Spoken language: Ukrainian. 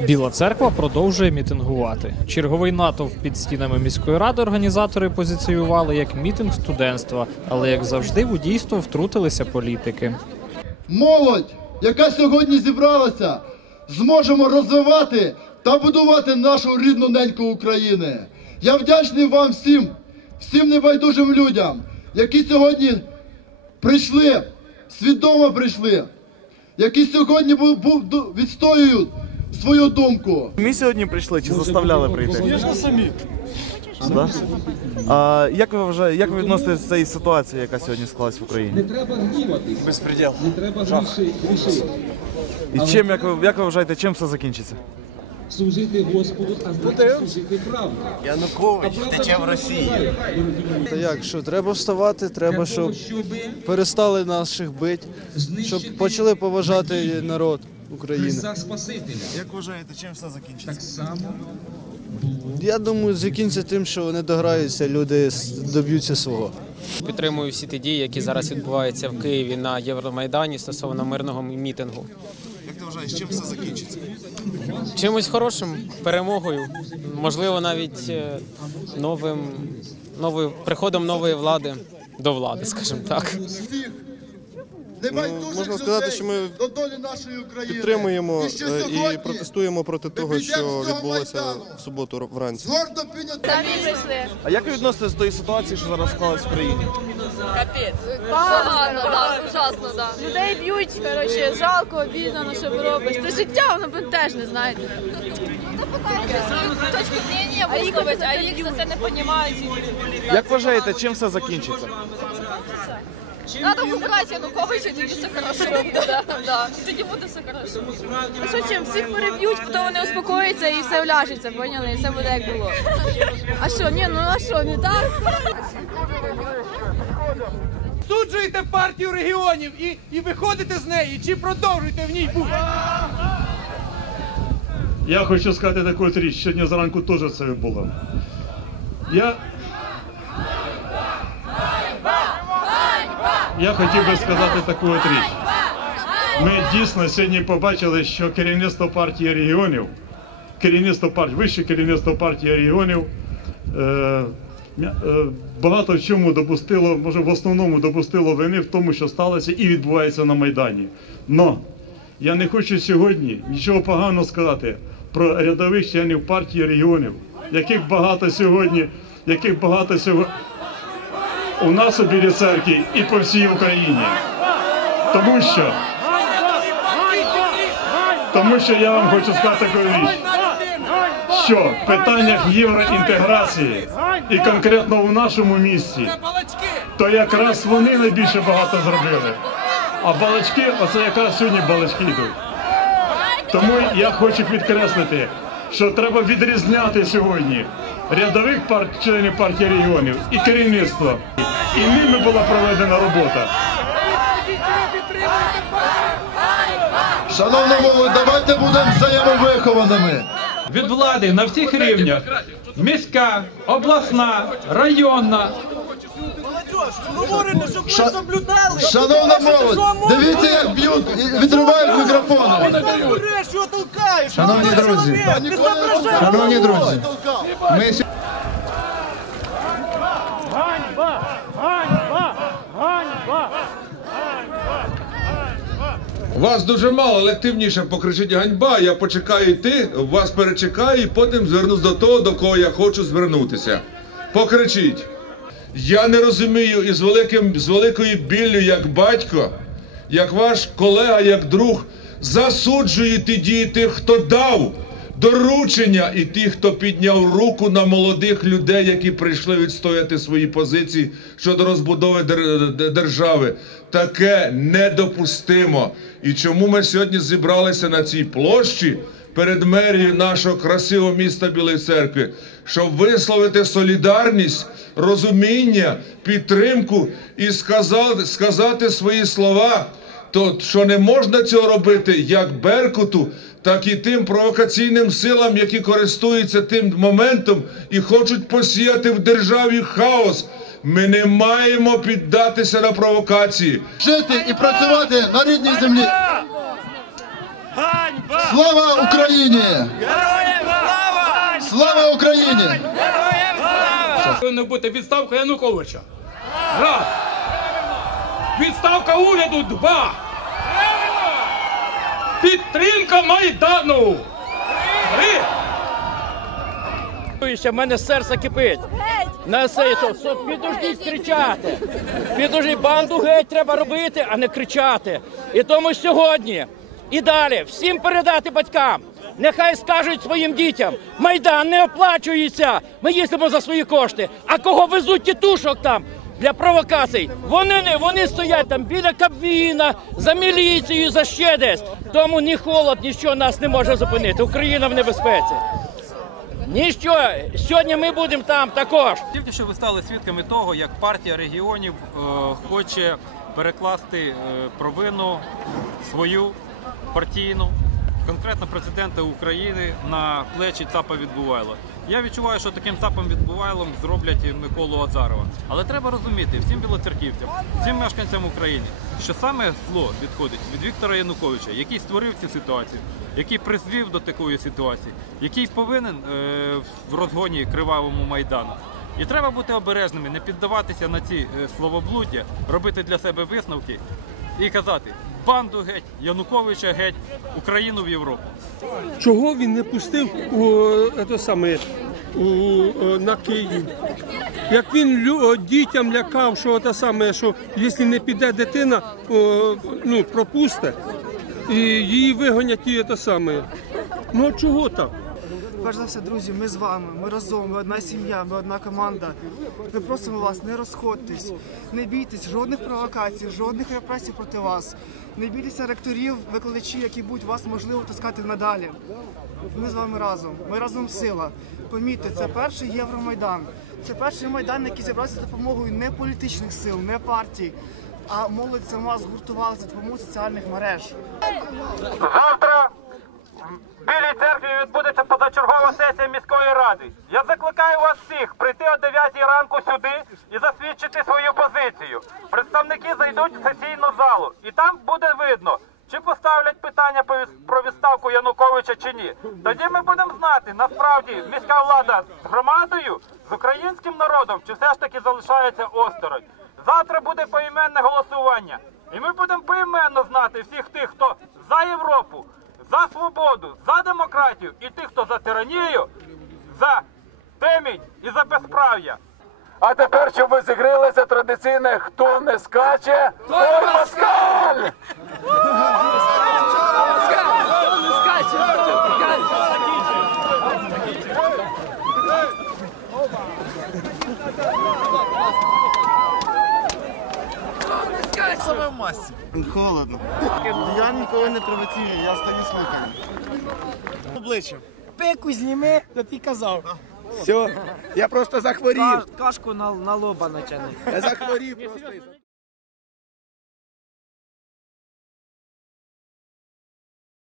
Біла церква продовжує мітингувати. Черговий натовп під стінами міської ради організатори позиціювали як мітинг студентства, але як завжди у дійство втрутилися політики. молодь, яка сьогодні зібралася, зможемо розвивати та будувати нашу рідну неньку України. Я вдячний вам всім, всім небайдужим людям, які сьогодні прийшли, свідомо прийшли, які сьогодні відстоюють свою думку. Ми сьогодні прийшли чи заставляли прийти? Звісно, самі. Да? А як ви вважаєте, як ви відноситесь до цієї ситуації, яка сьогодні склалась в Україні? Безпреділ. І чим, як ви, як ви вважаєте, чим все закінчиться? служити Господу, а значить служити правді. Янукович тече в Росії. Та як що, треба вставати, треба, щоб перестали наших бити, щоб почали поважати народ України. Христа Спасителя. Як вважаєте, чим все закінчиться? Так само Я думаю, закінчиться тим, що вони дограються, люди доб'ються свого. Підтримую всі ті дії, які зараз відбуваються в Києві на Євромайдані стосовно мирного мітингу. Як ти вважаєш, чим все закінчиться? Чимось хорошим, перемогою, можливо, навіть е, новим, новою приходом нової влади до влади, скажімо так. Небайдужих Ну, можна сказати, людей що ми до долі нашої України. Підтримуємо І е, сьогодні і протестуємо проти того, підемо що цього відбулося Майдану. в суботу вранці. Гордо підняти. А як ви відноситесь до тої ситуації, що зараз склалась в країні? Погано, да, ужасно, да. Людей б'ють, коротше, жалко, обідно, на що ви робите. Це життя, воно бентежне, знаєте. Точку мнення висловить, а їх за це не розуміють. Як вважаєте, чим все закінчиться? Надо вибрати Януковича, тоді все хорошо буде. Да, да. Тоді буде все хорошо. А що чим? Всіх переб'ють, потім вони успокояться і все вляжеться, поняли? І все буде як було. А що, ні, ну а що, не так? Суджуєте партію регіонів і, і виходите з неї, чи продовжуєте в ній бути? Я хочу сказати таку річ. Сьогодні зранку теж це було. Я... Я хотів би сказати таку от річ. Ми дійсно сьогодні побачили, що керівництво партії регіонів, керівництво партії, вище керівництво партії регіонів е, е, багато в чому допустило, може в основному допустило вини в тому, що сталося і відбувається на Майдані. Но я не хочу сьогодні нічого поганого сказати про рядових членів партії регіонів, яких багато сьогодні, яких багато сьогодні у нас у Білій церкві і по всій Україні. Тому що, тому що я вам хочу сказати таку річ, що в питаннях євроінтеграції і конкретно у нашому місті, то якраз вони найбільше багато зробили. А балачки, оце якраз сьогодні балачки йдуть. Тому я хочу підкреслити, що треба відрізняти сьогодні рядових пар... членів партії регіонів і керівництва. І ними була проведена робота. Шановна молодь, давайте будемо взаємовихованими. Від влади на всіх рівнях. Міська, обласна, районна. Ша- Шановна молодь, дивіться, як б'ють, і відривають мікрофони. Шановні друзі, шановні друзі, ми сьогодні Вас дуже мало, але активніше покричіть ганьба. Я почекаю йти, вас перечекаю і потім звернусь до того, до кого я хочу звернутися. Покричіть. Я не розумію і з великим з великою біллю, як батько, як ваш колега, як друг, засуджую ті дії тих, хто дав доручення, і тих, хто підняв руку на молодих людей, які прийшли відстояти свої позиції щодо розбудови держави. Таке недопустимо. І чому ми сьогодні зібралися на цій площі? Перед мерією нашого красивого міста Білої церкви, щоб висловити солідарність, розуміння, підтримку і сказати, сказати свої слова, то що не можна цього робити як Беркуту, так і тим провокаційним силам, які користуються тим моментом і хочуть посіяти в державі хаос. Ми не маємо піддатися на провокації. Жити і працювати на рідній землі. Слава Україні! Слава Україні! Повинна бути відставка Януковича. Раз. Відставка уряду. Два. Підтримка Майдану. В мене серце кипить. На сей то підождіть кричати. Підождіть банду геть треба робити, а не кричати. І тому сьогодні і далі всім передати батькам. Нехай скажуть своїм дітям, майдан не оплачується. Ми їздимо за свої кошти. А кого везуть тітушок там для провокацій? Вони не вони стоять там біля Кабміна, за міліцією, за ще десь. Тому ні холод, нічого нас не може зупинити. Україна в небезпеці. Ніщо сьогодні ми будемо там також. Тільки що ви стали свідками того, як партія регіонів е, хоче перекласти е, провину свою партійну, конкретно президента України на плечі ЦАПа Відбувайло. Я відчуваю, що таким ЦАПом Відбувайлом зроблять Миколу Азарова. Але треба розуміти всім білоцерківцям, всім мешканцям України, що саме зло відходить від Віктора Януковича, який створив цю ситуацію, який призвів до такої ситуації, який повинен е, в розгоні кривавому майдану. І треба бути обережними, не піддаватися на ці е, словоблуддя, робити для себе висновки і казати банду геть, Януковича геть, Україну в Європу. Чого він не пустив у, е, те саме, у, на Київ? Як він дітям лякав, що те саме, що якщо не піде дитина, ну, пропусте, і її вигонять і те саме. Ну а чого так? Перш за все, друзі, ми з вами, ми разом, ми одна сім'я, ми одна команда. Ми просимо вас, не розходьтесь, не бійтесь жодних провокацій, жодних репресій проти вас. Не бійтеся ректорів, викладачів, які будуть вас можливо таскати надалі. Ми з вами разом. Ми разом сила. Помітьте, це перший Євромайдан. Це перший майдан, який зібрався за допомогою не політичних сил, не партій, а молодь сама згуртувалася за допомогою соціальних мереж. Завтра Білій церкві відбудеться позачергова сесія міської ради. Я закликаю вас всіх прийти о 9 ранку сюди і засвідчити свою позицію. Представники зайдуть в сесійну залу, і там буде видно, чи поставлять питання про відставку Януковича чи ні. Тоді ми будемо знати, насправді міська влада з громадою, з українським народом, чи все ж таки залишається осторонь. Завтра буде поіменне голосування. І ми будемо поіменно знати всіх тих, хто за Європу, за свободу, за демократію і тих, хто за тиранію, за темінь і за безправ'я. А тепер, щоб ви зігрілися традиційне, хто не скаче, той москаль! Саме в масці. Холодно. Я ніколи не провоцюю, я стою слухаю. Обличчя. Пику зніми, то ти казав. Все, я просто захворів. Кашку на, на лоба натягни. Я захворів просто.